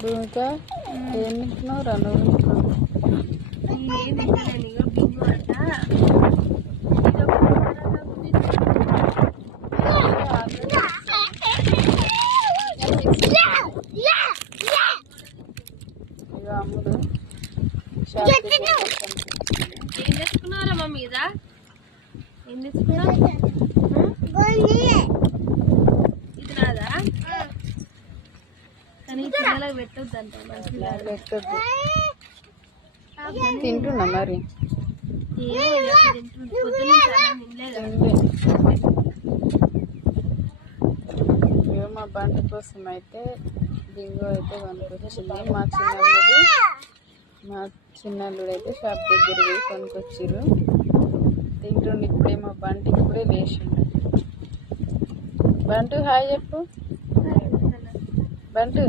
భూమిక ఏం తింటున్నావు రా నువ్వు? ఏం తింటలేను. ఇక బింగు అంట ఇక అమ్ముడు ఏం తెచ్చుకున్నారా మా మీద? ఏం తెచ్చుకున్నావు? ఇది రాదా? కానీ పిల్లలకు పెట్టొద్దంట. పెట్టద్దు. తింటున్నా మరి ఇక మా బండి కోసం అయితే బింగో అయితే కొనుక్కొచ్చింది. మా చిన్నల్లుడు అయితే షాప్ దగ్గర పోయి కొనుక్కొచ్చిర్రు. తింటుండి ఇప్పుడే మా బంటికి ఇప్పుడే లేచిండు. బంటు హాయ్ చెప్పు. బంటు